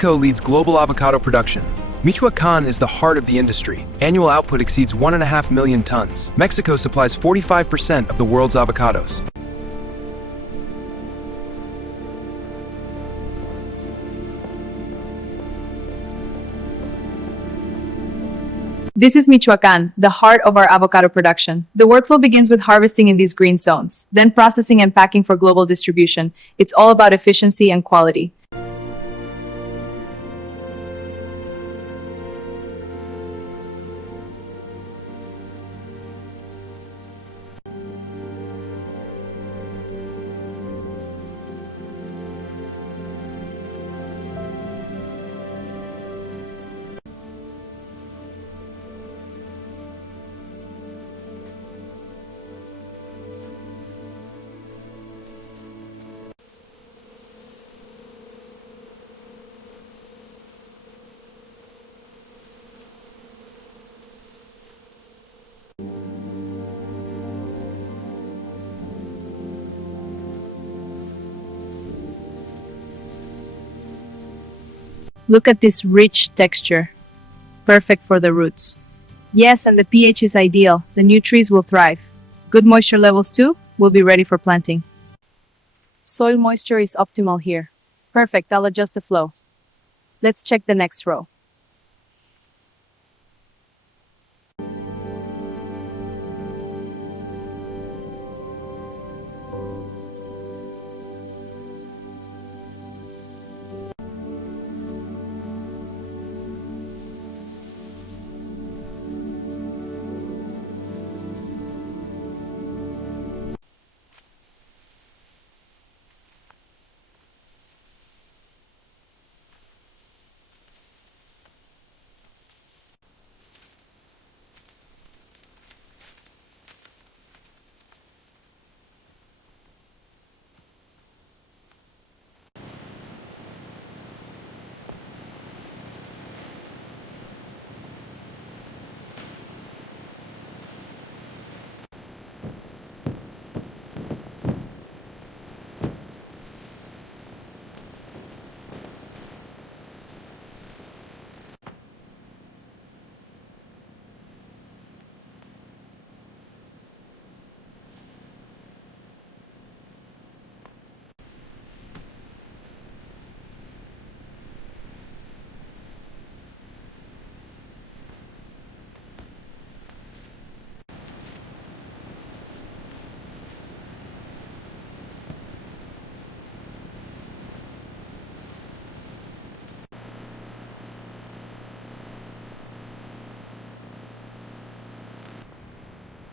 Mexico leads global avocado production. Michoacán is the heart of the industry. Annual output exceeds 1.5 million tons. Mexico supplies 45% of the world's avocados. This is Michoacán, the heart of our avocado production. The workflow begins with harvesting in these green zones, then processing and packing for global distribution. It's all about efficiency and quality. Look at this rich texture. Perfect for the roots. Yes, and the pH is ideal. The new trees will thrive. Good moisture levels too. Will be ready for planting. Soil moisture is optimal here. Perfect, I'll adjust the flow. Let's check the next row.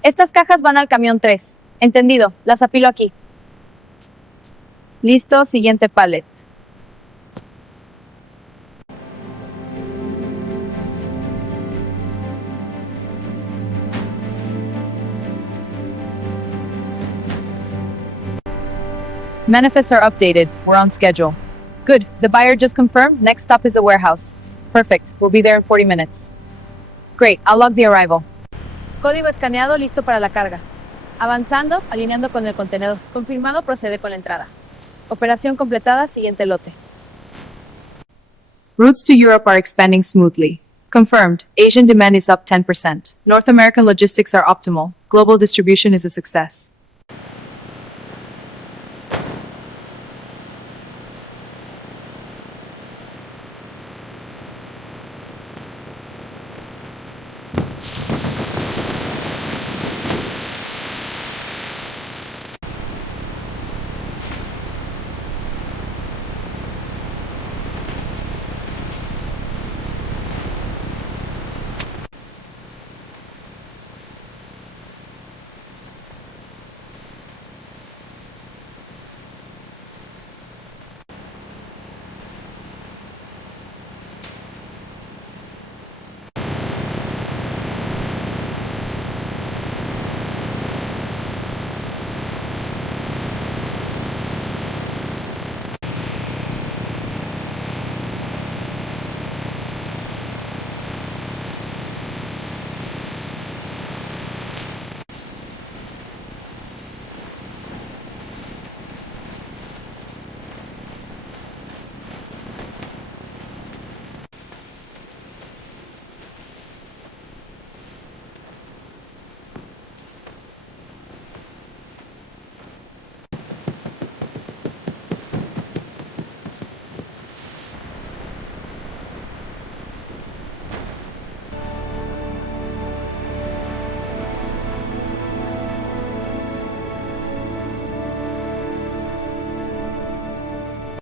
Estas cajas van al camión 3. Entendido, las apilo aquí. Listo, siguiente pallet. Manifests are updated. We're on schedule. Good. The buyer just confirmed. Next stop is the warehouse. Perfect. We'll be there in 40 minutes. Great. I'll log the arrival. Código escaneado, listo para la carga. Avanzando, alineando con el contenedor. Confirmado, procede con la entrada. Operación completada, siguiente lote. Routes to Europe are expanding smoothly. Confirmed. Asian demand is up 10%. North American logistics are optimal. Global distribution is a success.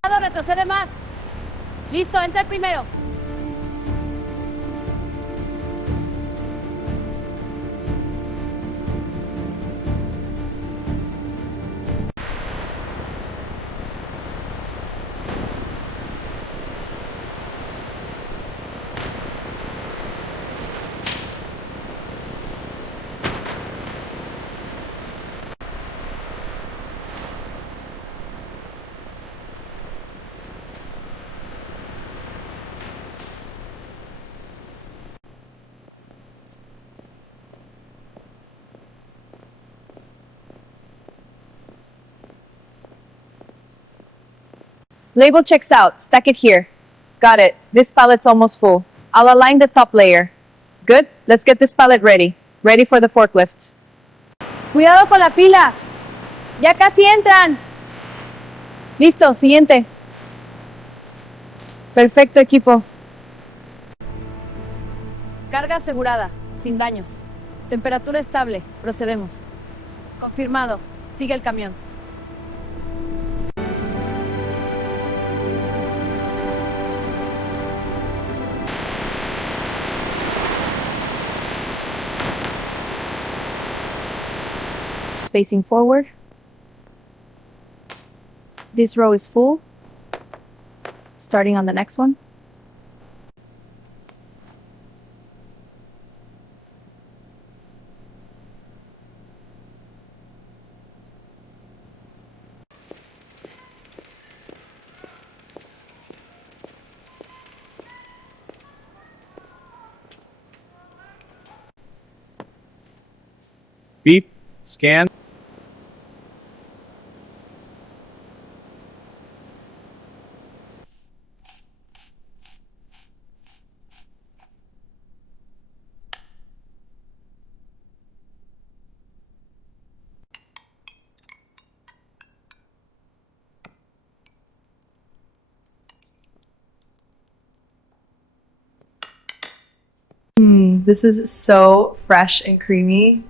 Retrocede más. Listo, entra el primero. Label checks out. Stack it here. Got it. This pallet's almost full. I'll align the top layer. Good. Let's get this pallet ready. Ready for the forklift. Cuidado con la pila. Ya casi entran. Listo. Siguiente. Perfecto, equipo. Carga asegurada. Sin daños. Temperatura estable. Procedemos. Confirmado. Sigue el camión. Facing forward. This row is full. Starting on the next one. Beep, scan. This is so fresh and creamy.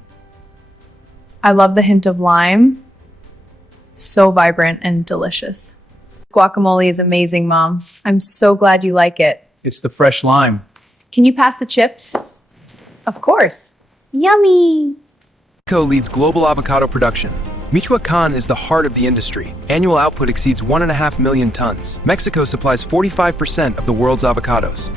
I love the hint of lime. So vibrant and delicious. Guacamole is amazing, Mom. I'm so glad you like it. It's the fresh lime. Can you pass the chips? Of course. Yummy! Mexico leads global avocado production. Michoacán is the heart of the industry. Annual output exceeds 1.5 million tons. Mexico supplies 45% of the world's avocados.